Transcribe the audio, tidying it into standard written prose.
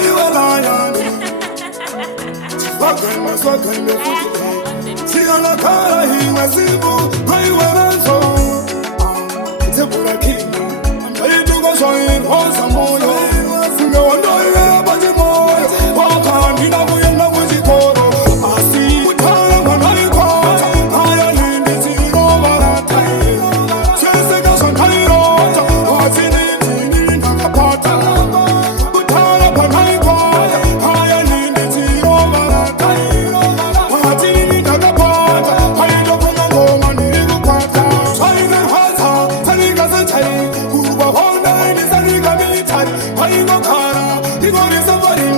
Lion. Swagger, see on the car, he was able, I went so. Zebra King, I'm ready to go so in for some more. No one knows about the boy. Walk on, you know, we know what you call. I see what time when I call. I am in the zero over that time. Since the gas on Cairo, what's in it in Vagga. But time when I call, I am in the zero over that time. What's in it Vagga? I don't want to go man, you go quarter. I know what's telling us a who were all night is a legal military. I go car, you go to somebody.